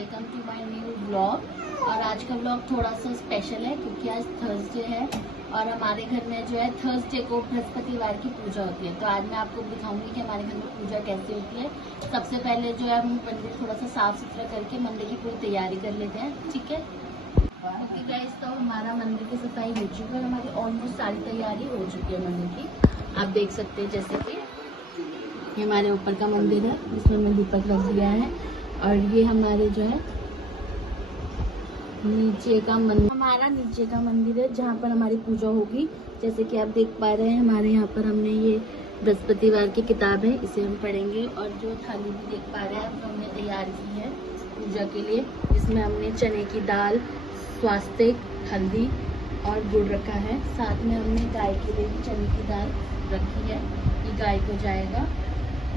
Welcome to my new blog. और आज का ब्लॉग थोड़ा सा स्पेशल है क्योंकि आज थर्सडे है और हमारे घर में जो है थर्सडे को बृहस्पतिवार की पूजा होती है। तो आज मैं आपको दिखाऊंगी कि हमारे घर में पूजा कैसे होती है। सबसे पहले जो है हम मंदिर थोड़ा सा साफ सुथरा करके मंदिर की पूरी तैयारी कर लेते हैं, ठीक है। ओके गाइस, तो हमारा मंदिर की सफाई हो चुकी है, हमारी ऑलमोस्ट सारी तैयारी हो चुकी है मंदिर की। आप देख सकते हैं जैसे कि ये हमारे ऊपर का मंदिर है जिसमें हमने दीपक रख दिया है, और ये हमारे जो है नीचे का मंदिर, हमारा नीचे का मंदिर है जहाँ पर हमारी पूजा होगी। जैसे कि आप देख पा रहे हैं हमारे यहाँ पर हमने ये बृहस्पतिवार की किताब है, इसे हम पढ़ेंगे। और जो थाली भी देख पा रहे हैं हमने तैयार की है पूजा के लिए, जिसमें हमने चने की दाल, स्वास्तिक, हल्दी और गुड़ रखा है। साथ में हमने गाय के लिए भी चने की दाल रखी है, ये गाय को जाएगा।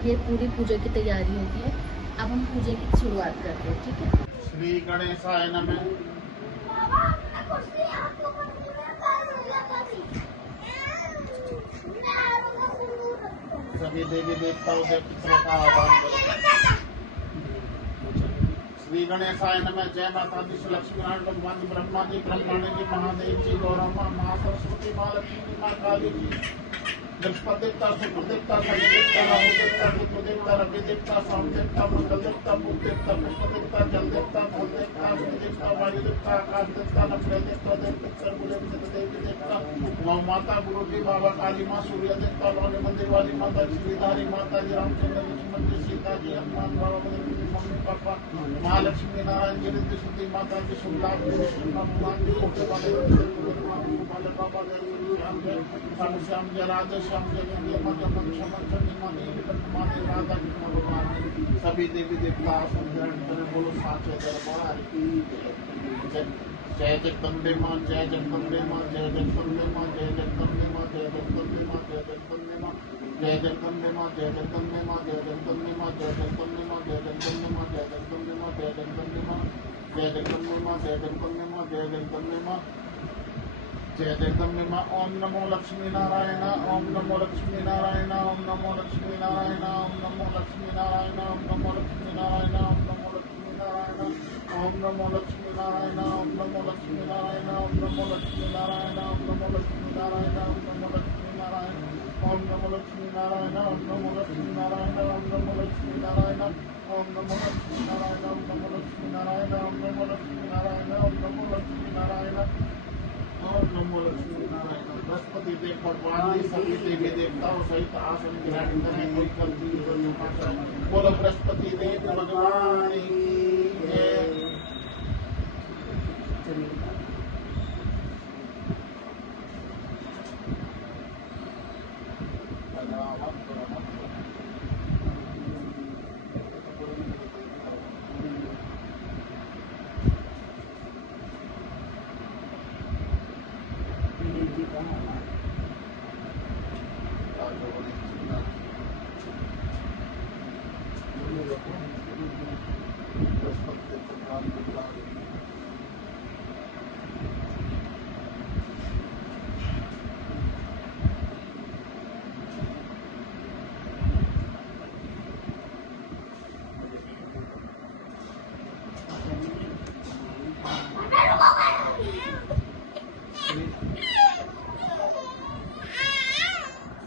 ये पूरी पूजा की तैयारी होती है। अब हम पूजा की शुरुआत करते हैं, ठीक है। श्री गणेशाय नमः। सभी देवी देवताओं के पितरों का आह्वान करें। श्री गणेशाय नमः। जय माता दी, श्री लक्ष्मी नारायण भगवान जी, ब्रह्मा जी, ब्रह्मांड जी, महादेव जी, गौरम्मा, माँ सरस्वती, माँ लक्ष्मी, माँ काली जी, बृहस्पति देवता, शुक्र देवता, शनि देवता, राहु देवता, केतु देवता, रवि देवता, सोम देवता, मंगल देवता, बुध देवता, पुष्प देवता, जल देवता, थल देवता, अग्नि देवता, वायु देवता, आकाश देवता, नवग्रह देवता, देव पितर, देवी देवता, गौ माता, गुरु जी, बाबा काली माँ, सूर्य देवता, लौने मंदिर वाली माता, श्रीधारी माता जी, रामचंद्र, लक्ष्मण जी, सीता जी, हनुमान बाबा, मम्मी पापा, महालक्ष्मी, नारायण जी, रिद्धि सिद्धि माता जी, शुभलाभ जी, हनुमान जी, कोटे वाले बाबा, श्याम जय राधे श्याम जय राधा कृष्ण। सभी देवी देवता संग्रहण करें, बोलो साचे दरबार की जय। जय जगदम्बे माँ, जय जगदम्बे माँ, जय जगदम्बे माँ, जय जगदम्बे माँ, जय जगदम्बे माँ, जय जगदम्बे माँ, जय जगदम्बे माँ, जय जगदम्बे माँ, जय जगदम्बे माँ, जय जगदम्बे माँ, जय जगदम्बे माँ, जय जगदम्बे माँ, जय जगदम्बे माँ, जय जगदम्बे माँ, जय जगदम्बे माँ, जय जगदम्बे माँ, जय जगदम्बे माँ। ओम नमो लक्ष्मी नारायण, ओम नमो लक्ष्मी नारायण, ओम नमो लक्ष्मी नारायण, ओम नमो लक्ष्मी नारायण, ओम नमो लक्ष्मी नारायण, ओम नमो लक्ष्मी नारायण, ओम नमो लक्ष्मी नारायण, ओम नमो लक्ष्मी नारायण, ओम नमो लक्ष्मी नारायण, ओम नमो लक्ष्मी नारायण, ओम नमो लक्ष्मी नारायण, ओम नमो लक्ष्मी नारायण, ओम नमो लक्ष्मी नारायण, ओम नमो लक्ष्मी नारायण, ओम नमो लक्ष्मी नारायण, ओम नमो लक्ष्मी नारायण, ओम नमो लक्ष्मी नारायण, ओम नमो लक्ष्मी नारायण, ओम नमो लक्ष्मी नारायण। बृहस्पति देव भगवान जी सभी देवी देवताओं सहित आसन ग्रहण करें, कोई गलती क्षमा करें। बोलो बृहस्पति देव भगवान की जय।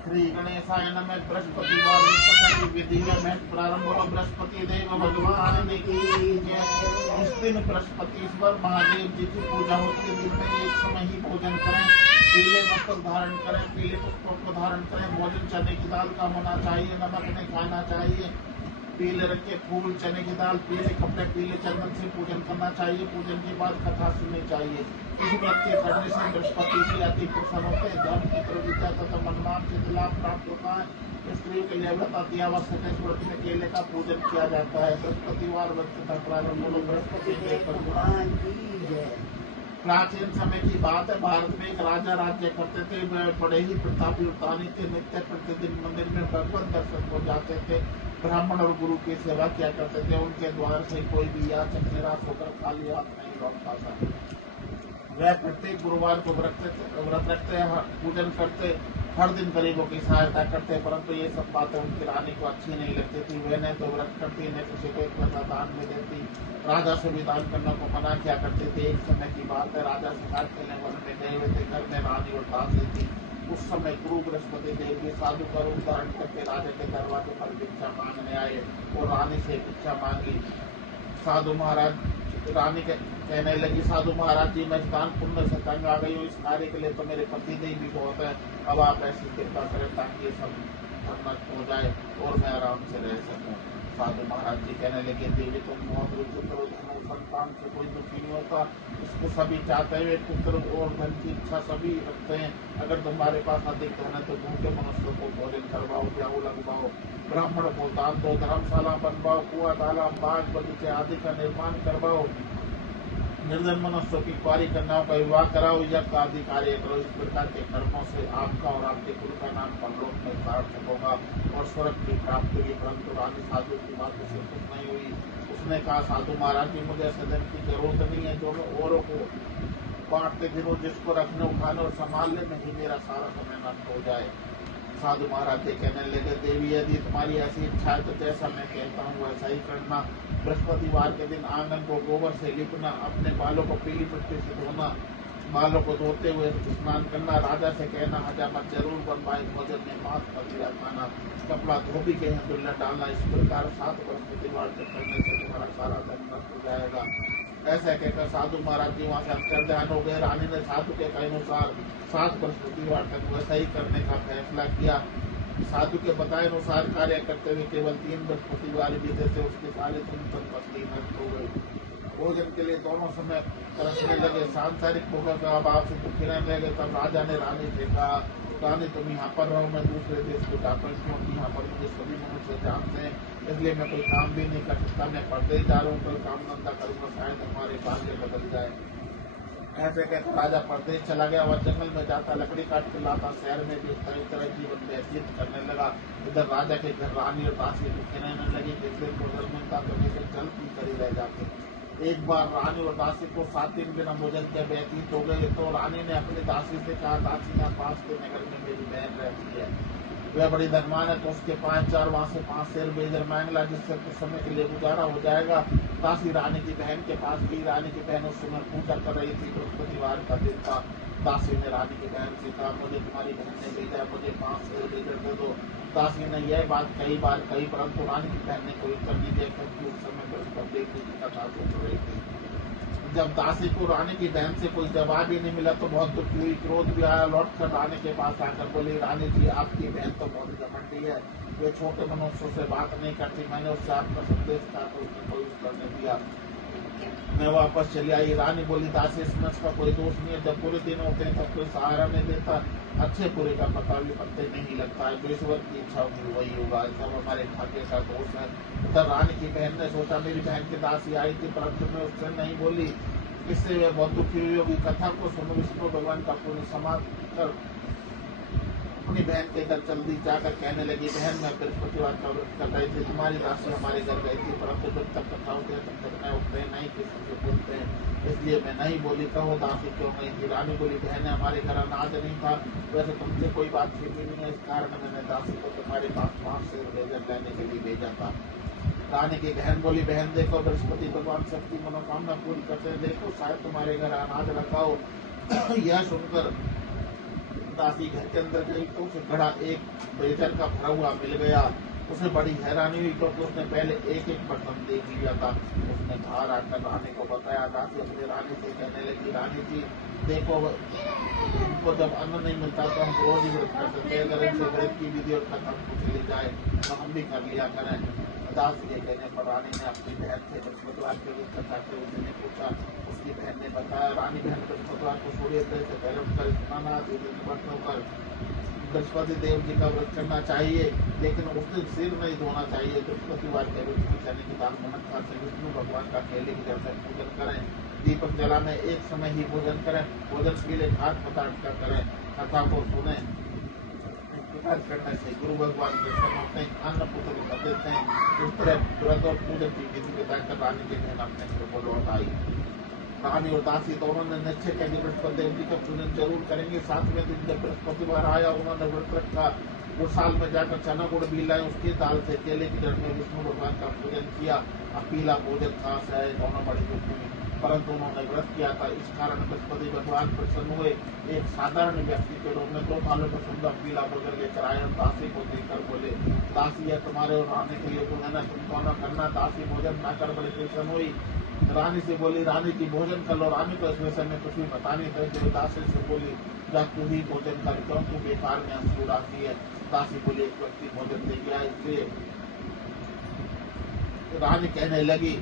श्री गणेशाय नमः। बृहस्पतिवार की विधि में प्रारंभ हो। बृहस्पति देव भगवान की जय। इस दिन बृहस्पतिश्वर महादेव जी की पूजा होती है। दिन में एक समय ही भोजन करें, पीले वस्त्र धारण करें, पीले पुष्पों को धारण करें, भोजन चने की दाल का होना चाहिए, नमक नहीं खाना चाहिए, पीले रंग के फूल, चने की दाल, पीले कपड़े, पीले चंदन से पूजन करना चाहिए। पूजन के बाद कथा सुननी चाहिए। इस व्रत के करने से बृहस्पति जी अति प्रसन्न होते हैं, धन पुत्र विद्या तथा मनोकांक्षित लाभ प्राप्त होता है। स्त्रियों के लिए व्रत अति आवश्यक है। इस व्रत में केले का पूजन किया जाता है। बृहस्पतिवार व्रत का प्रारंभ बोलो बृहस्पति देव भगवान की जय। प्राचीन समय की बात है, भारत में एक राजा राज्य करते थे। वे बड़े ही प्रतापी उतानी थे। नित्य प्रतिदिन मंदिर में भगवत दर्शन को जाते थे। ब्राह्मण और गुरु की सेवा किया करते थे। उनके द्वार से कोई भी याचक निराश होकर खाली हाथ नहीं लौटता था। वह प्रत्येक गुरुवार को व्रत रखते, पूजन करते, हर दिन गरीबों की सहायता करते, परंतु ये सब बातें उनकी रानी को अच्छी नहीं लगती थी। वे न तो व्रत करती, न किसी को एक पैसा दान में देती, राजा से भी दान करने को मना किया करती थी। एक समय की बात है, राजा शिकार खेलने वन में गए हुए थे, घर में रानी और दासी थी। उस समय गुरु बृहस्पति देव जी साधु का रूप धारण करके राजा के दरवाजे पर भिक्षा मांगने आए और रानी से भिक्षा मांगी। साधु महाराज रानी के कहने लगी, साधु महाराज जी, मैं दान पुण्य से तंग आ गई हूँ, इस कार्य के लिए तो मेरे पति देव भी बहुत है। अब आप ऐसी कृपा करें ताकि ये सब नष्ट हो जाए और मैं आराम से रह सकूं। साधु महाराज जी कहने लगे, देवी तुम बहुत रुचि करो, संतान से कोई दुखी नहीं होता, इसको सभी चाहते हुए पुत्र और धन की इच्छा सभी रखते हैं। अगर तुम्हारे पास अधिक धन है तो भूखे मनुष्यों को भोजन करवाओ, ब्याह लगवाओ, ब्राह्मण को दान दो, धर्मशाला बनवाओ, कुआ तालाब बाग बगीचे आदि का निर्माण करवाओ, निर्धन मनुष्यों की कुआरी कन्याओं का विवाह कराओ, यज्ञ आदि कार्य करो। इस प्रकार के कर्मों से आपका और आपके कुल का नाम परलोक में सार्थक होगा और स्वर्ग की प्राप्ति होगी। परंतु रानी साधु की बात से खुश नहीं हुई। उसने कहा, साधु महाराज जी, मुझे सदन की जरूरत नहीं है, जो मैं औरों को बांटते फिरूं, जिसको रखने उठाने और संभालने में ही मेरा सारा समय नष्ट हो जाए। साधु महाराज जी कहने लगे, देवी यदि तुम्हारी ऐसी इच्छा है तो जैसा मैं कहता हूँ वैसा ही करना। बृहस्पतिवार के दिन आंगन को गोबर से लिपना, अपने बालों को पीली मिट्टी से धोना, बालों को धोते हुए स्नान करना, राजा से कहना हजामत जरूर बनवाए, भोजन में मांस मदिरा खाना, कपड़ा धोबी के यहाँ दुल्हन डालना। इस प्रकार 7 बृहस्पतिवार तक करने से तुम्हारा सारा धन नष्ट हो जाएगा। ऐसा कहकर साधु महाराज जी वहाँ से अंतर्ध्यान हो गए। रानी ने साधु के अनुसार 7 बृहस्पतिवार तक वैसा ही करने का फैसला किया। साधु के बताए अनुसार कार्य करते हुए केवल 3 बृहस्पतिवार बीते थे, उसके सारे दिन संपत्ति नष्ट हो गई। भोजन के लिए दोनों समय तरसने लगे, सांसारिक भोग का अभाव से दुखी रहने लगे। तब राजा ने रानी से कहा, रानी तुम यहाँ पर रहो, मैं दूसरे देश को जाता हूँ, क्योंकि यहाँ पर मुझे सभी मनुष्य जानते हैं, इसलिए मैं कोई काम भी नहीं कर सकता। मैं परदेश जा रहा हूँ, कोई काम धंधा करूँगा, शायद हमारे भाग्य बदल जाए। ऐसे कहकर राजा परदेश चला गया। वह जंगल में जाता, लकड़ी काट के लाता, शहर में भी उस तरह जीवन व्यतीत करने लगा। इधर राजा के घर रानी और दासी दुखी रहने लगी, जिससे भोजन मिलता तो जैसे जल पी कर ही रह जाते। एक बार रानी और दासी को 7 दिन बिना भोजन के व्यतीत हो गए तो रानी ने अपनी दासी से कहा, दासी यहाँ पास के नगर में मेरी बहन रहती है, वह बड़ी धनवान है, तो उसके 5-4 वहाँ से 5 शेर बेजर मांग ला, जिससे कुछ समय के लिए गुजारा हो जाएगा। दासी रानी की बहन के पास गई। रानी की बहन उस समय पूजा कर रही थी, बृहस्पतिवार का दिन था। दासी ने रानी की बहन से कहा, मुझे तुम्हारी बहन ने भेजा, मुझे 5 शेर बेजर दे दो। दासी ने यह बात कई बार कही, परंतु रानी की बहन ने कोई उत्तर नहीं दिया, क्योंकि उस समय बृहस्पति देव की कथा सुन रही थी। जब दासी को रानी की बहन से कोई जवाब ही नहीं मिला तो बहुत दुखी हुई, क्रोध भी आया। लौट कर रानी के पास आकर बोली, रानी जी, आपकी बहन तो बहुत घमंडी है, वे छोटे मनुष्यों से बात नहीं करती, मैंने उससे आपका संदेश कहा तो उसने कोई उत्तर नहीं दिया, मैं वापस चली आई। रानी बोली, दासी इसमें उसका कोई दोष नहीं है, जब बुरे दिन होते हैं तब कोई सहारा नहीं देता, अच्छे बुरे का पता भी पत्ते नहीं लगता है, जो ईश्वर की इच्छा होगी वही होगा, सब हमारे भाग्य का दोष है। तब रानी की बहन ने सोचा, मेरी बहन की दासी आई थी, परंतु मैं उससे नहीं बोली, इससे वह बहुत दुखी हुई होगी। कथा को सुनो, विष्णु भगवान का पुण्य समाप्त कर अपनी बहन के घर जल्दी जाकर कहने लगी, बहन मैं बृहस्पतिवार का व्रत कर रही थी, तुम्हारी दासी हमारे घर गई थी, परंतु जब तक कथा होती है तब तक मैं उठते नहीं किसी से बोलते हैं, इसलिए मैं नहीं बोली। कहो दासी क्यों नहीं थी? रानी बोली, बहन हमारे घर अनाज नहीं था, वैसे तुमसे कोई बात छिपी नहीं है, इस कारण मैंने दासी को तुम्हारे पास 5 शेर बेजर लेने के लिए भेजा था। रानी की बहन बोली, बहन देखो, बृहस्पति भगवान सबकी मनोकामना पूरी करते हैं, देखो शायद तुम्हारे घर अनाज रखा हो। यह सुनकर दासी घर के अंदर गई तो उसे घड़ा एक बेजर का भरा हुआ मिल गया। उसे बड़ी हैरानी हुई, क्योंकि उसने पहले एक बर्तन देख लिया था। उसने बाहर आकर रानी को बताया। दासी अपनी रानी से कहने लगी, रानी जी देखो, इनको जब अन्न नहीं मिलता तो हम रोज ही व्रत कर सकते हैं, अगर इनसे व्रत की विधि और कथा पूछ ली जाए तो हम भी कर लिया करें। दासी के कहने पर रानी ने अपनी बहन से बृहस्पतिवार के व्रत कथा के विषय में पूछा। उसकी बहन ने बताया, रानी बहन बृहस्पतिवार को सूर्योदय से पहले उठकर स्नान आदि व्रत होकर बृहस्पति देव जी का व्रत करना चाहिए, लेकिन उस दिन सिर नहीं धोना चाहिए। बृहस्पतिवार के व्रत की शनि की दान मनक्का से विष्णु भगवान का केले की जल से पूजन करें, दीपक जलाने एक समय ही भोजन करें, भोजन के लिए घाट पदार्थ का करें, कथा को सुने। करने से गुरु भगवान दर्शन होते हैं, अन्न पुत्र कर देते हैं। इस तरह व्रत और पूजन की विधि बताकर रानी के बहन अपने घर को लौट आई। रानी और दासी दोनों ने निश्चय किया कि बृहस्पति देव जी का पूजन जरूर करेंगे। 7वें दिन जब बृहस्पतिवार आया उन्होंने व्रत रखा। वो साल में जाकर चना गुड़ भी लाए, उसकी दाल से केले की जड़ में विष्णु भगवान का पूजन किया। अब पीला भोजन था है दोनों बड़ी दुखी, परंतु उन्होंने व्रत किया था। इस कारण बृहस्पति भगवान प्रसन्न हुए। एक साधारण व्यक्ति के रूप में 2 थालों पर सुंदर पीला भोजन लेकर आए और दासी को देकर बोले, दासी है तुम्हारे और रानी के लिए तुम है ना, तुम दोनों करना। दासी भोजन खाकर बड़ी प्रसन्न हुई। रानी से बोली, रानी जी भोजन कर लो। रानी को इस विषय में कुछ भी बता नहीं था। दासी से बोली, जा तू ही भोजन कर, क्यों तू बेकार में हंसी उड़ाती है। दासी बोली, एक व्यक्ति भोजन दे गया इसलिए। रानी कहने लगी,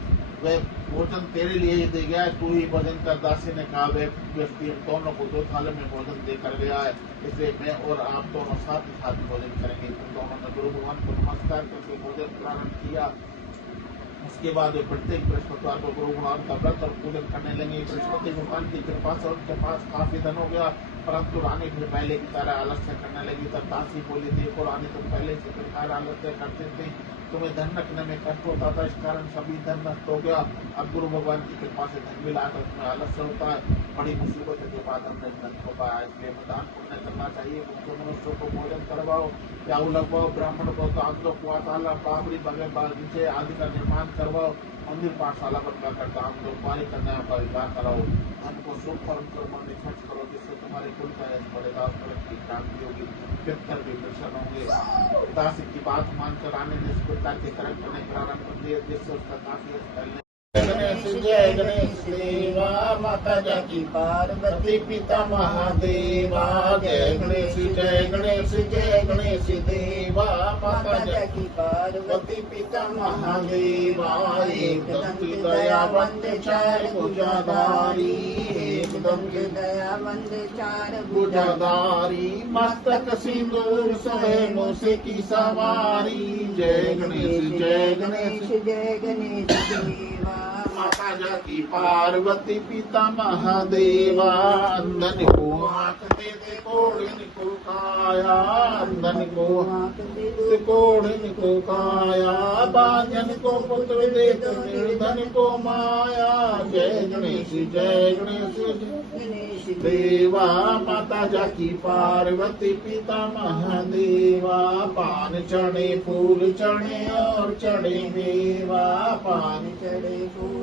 वह भोजन तेरे लिए ही दे गया, तू ही भोजन कर। दासी ने कहा, वह व्यक्ति हम दोनों को 2 थालों में भोजन देकर गया है, इसलिए मैं और आप दोनों साथ ही साथ भोजन करेंगे। तुम दोनों ने गुरु भगवान को नमस्कार करके भोजन प्रारंभ किया। उसके बाद वे प्रत्येक बृहस्पतिवार को गुरु भगवान का व्रत और पूजन करने लगे। बृहस्पति भगवान की कृपा से उनके पास काफी धन हो गया, परंतु रानी फिर पहले की तरह आलस्य करने लगी। तब दासी बोली, देखो रानी तुम पहले से प्रकार आलस्य करते थे, तुम्हें धन रखने में कष्ट होता था, इस कारण सभी धन नष्ट हो गया। अब गुरु भगवान की कृपा से धन मिलाकर तुम्हें आलस्य होता है। बड़ी मुसीबत के बाद हमने धन को पाया, इसलिए दान पुण्य करना चाहिए। मुख्य मनुष्यों को भोजन करवाओ या लगवाओ, ब्राह्मण को दान दो, कुआताला बाबरी बगीचे आदि का निर्माण करवाओ, मंदिर पाठशाला बनवाकर दान दो, पारी कन्या का विवाह कराओ। धन को शुभ कर्म कर्मों में खर्च करो, जिससे तुम्हारे कुल का यश बढ़ेगा, की क्रांति होगी, पितर भी प्रसन्न होंगे। दासी की बात मानकर रानी ने इस प्रकार के कर्म करने प्रारंभ कर दिए, जिससे उसका काफी यश फैलने। जय गणेश देवा, माता जाकी पार्वती, पिता महादेवा। जय गणेश जय गणेश जय गणेश देवा, माता जाकी पार्वती, पिता महादेवा। एकदम की दयावंत 4 भुजाधारी, एकदम की दयावंत 4 भुजाधारी। मस्तक सिंदूर सोहे मूसे की सवारी। जय गणेश जय गणेश जय गणेश देवा, माता जाकी पार्वती, पिता महादेवा। अंधन को आंख दे दे, कोढ़िन को काया, अंधन को आंख दे दे, कोढ़िन को काया। बांझन को पुत्र दे दे, निर्धन को माया। जय गणेश जय गणेश गणेश देवा, माता जाकी पार्वती, पिता महादेवा। पान चढ़े फूल चढ़े और चढ़े मेवा, पान चढ़े फूल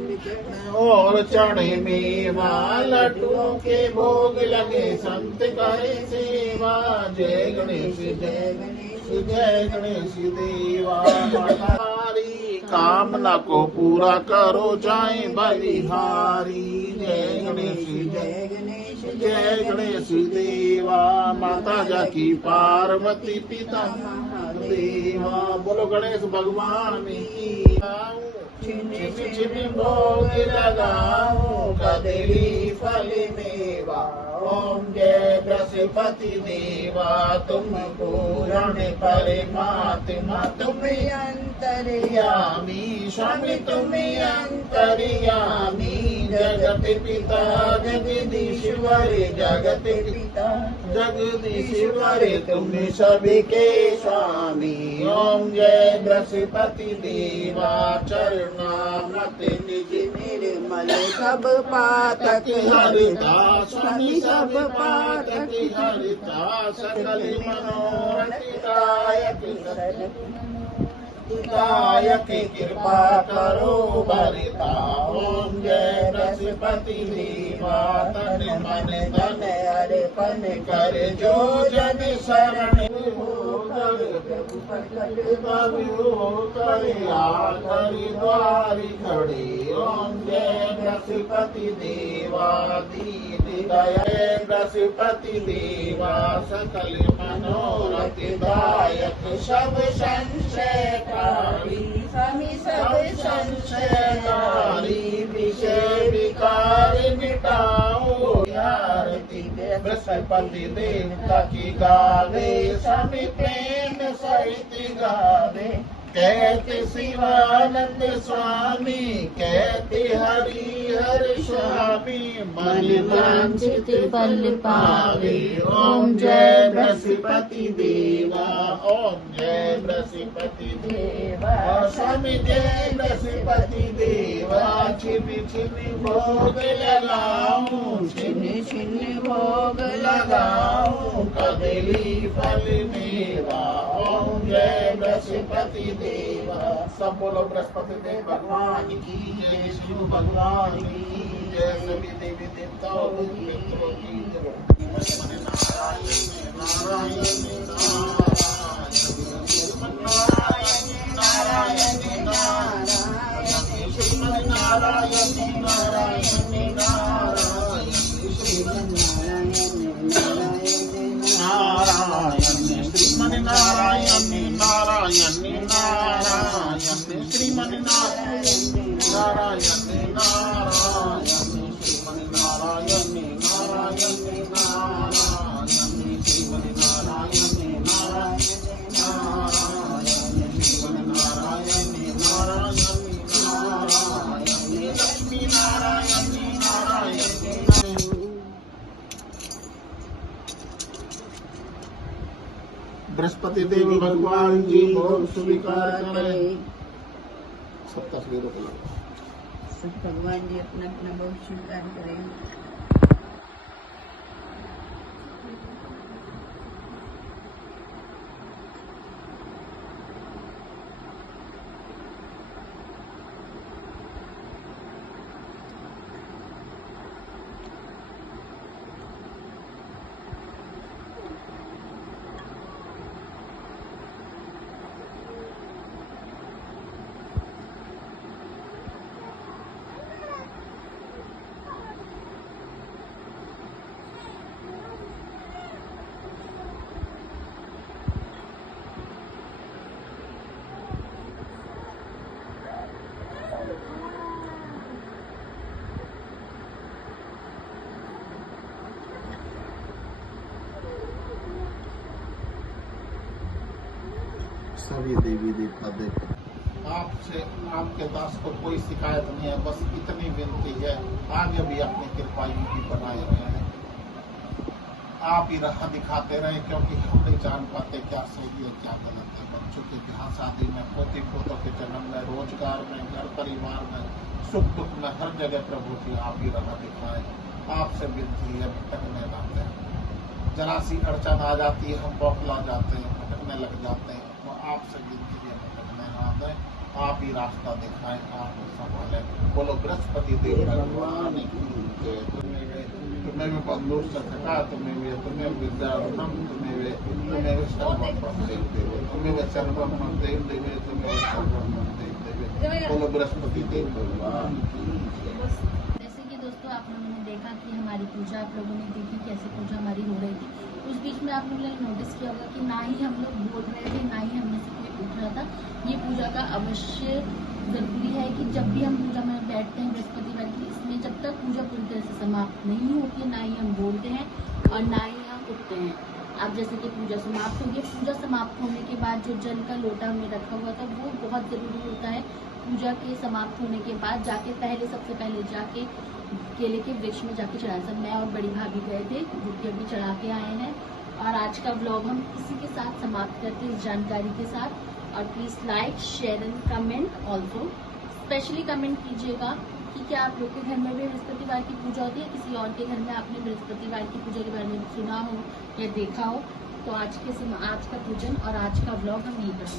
और चढ़े मेवा। लड्डुओं के भोग लगे, संत करे सेवा। जय गणेश जय गणेश जय गणेश देवा, हमारी कामना को पूरा करो, जाए बलिहारी। जय गणेश जय गणेश जय गणेश देवा, माता जाकी पार्वती, पिता महादेवा। बोलो गणेश भगवान की। छिन भोग लगाओ, कदली फल मेवा। ओम जय बृहस्पति देवा, तुम पूर्ण परमात्मा, तुम अंतर्यामी। स्वामी तुम अंतर्यामी, जगत पिता जगदीश्वर, जगत पिता जगदीश्वर, तुम सबके स्वामी। ओम जय बृहस्पति देवा, चरणामत निज निर्मल, सब पातक हरता। स्वामी सब पातक हरता, सकल मनोरथ दायक कृपा करो भरता। ओम जय बृहस्पति देवा, तन मन धन अर्पण कर, जो जन शरण हो करे आखिरी द्वारी खड़े। ओम जय बृहस्पति देवा, दीन दया बृहस्पति देवा, सकल मनोरथ दायक, सब संशयकारी। स्वामी सब संशयकारी, विषय विकार मिटाओ। आरती बृहस्पति देवता की गावे, स्वामी प्रेम सहित गावे। कहते शिवानंद स्वामी, कहते हरि हर स्वामी। स्वामी मन वांछित फल पावे। ओम जय बृहस्पति देवा, ओम जय बृहस्पति देवा, स्वामी जय बृहस्पति देवा। छिन छिन भोग लगाऊं, छिन छिन भोग लगाऊं, कदली फल मेवा। ओम जय बृहस्पति देवा। सब बोलो बृहस्पति देव भगवान की जय, विष्णु भगवान की जय, सभी देवी देवताओं की मित्रों की जय। नारायण नारायण नारायण नारायण श्रीमन नारायण नारायण नारायण श्रीमन नारायण श्रीमन नारायण नारायण नारायण श्रीमन नारायण नारायण नारायण श्रीमन नारायण नारायण नारायण श्रीमन नारायण नारायण नारायण श्रीमन नारायण नारायण नारायण लक्ष्मी नारायण नारायण। बृहस्पति देव भगवान जी भोग स्वीकार करें। सब तस्वीरों को सब भगवान जी अपना अपना भोग स्वीकार करें। सभी देवी देवता देख आपसे, आपके दास को कोई शिकायत नहीं है, बस इतनी विनती है आगे भी अपनी कृपा की बनाए रहे हैं। आप ही राह दिखाते रहे, क्योंकि हम नहीं जान पाते क्या सही है क्या गलत है। बच्चों के ब्याह शादी में, पोती पोतों के जन्म में, रोजगार में, घर परिवार में, सुख दुख में, हर जगह प्रभु जी आप ही राह दिखाए। आपसे विनती है, भटकने लाते हैं, जरा सी अड़चन आ जाती है हम बौखला जाते हैं, भटकने लग जाते हैं। तो आपसे विनती है, भटकने ना दें, आप ही रास्ता दिखाएं, आप संभालें। बोलो बृहस्पति देव भगवान की जय। तुम्हें बंधु सखा, तुम्हें विद्यारणम, तुम्हें सर्वम देव देवे, तुम्हें सर्वम देव देवे, तुम्हें सर्वम देव देवे। बोलो बृहस्पति देव भगवान की। जैसे कि दोस्तों आप लोगों ने देखा कि हमारी पूजा आप लोगों ने देखी कैसे पूजा हमारी हो रही थी। उस बीच में आप लोगों ने नोटिस किया होगा कि ना ही हम लोग बोल रहे थे, ना ही हमने से कोई पूछ रहा था। ये पूजा का अवश्य जरूरी है कि जब भी हम पूजा में बैठते हैं बृहस्पतिवार की, इसमें जब तक पूजा पूरी तरह से समाप्त नहीं होती है, ना ही हम बोलते हैं और ना ही हम उठते हैं। अब जैसे कि पूजा समाप्त होगी, पूजा समाप्त होने के बाद जो जल का लोटा हमने रखा हुआ था वो बहुत जरूरी होता है। पूजा के समाप्त होने के बाद जाके सबसे पहले जाके केले के वृक्ष में जाके चढ़ाया। सब मैं और बड़ी भाभी गए थे, बुकिया भी चढ़ा के आए हैं। और आज का ब्लॉग हम इसी के साथ समाप्त करते हैं, इस जानकारी के साथ। और please like, share and comment also. Specially comment कीजिएगा कि क्या आप लोग के घर में भी बृहस्पतिवार की पूजा होती है, किसी और के घर में आपने बृहस्पतिवार की पूजा के बारे में सुना हो या देखा हो। तो आज का पूजन और आज का ब्लॉग हम यही करेंगे।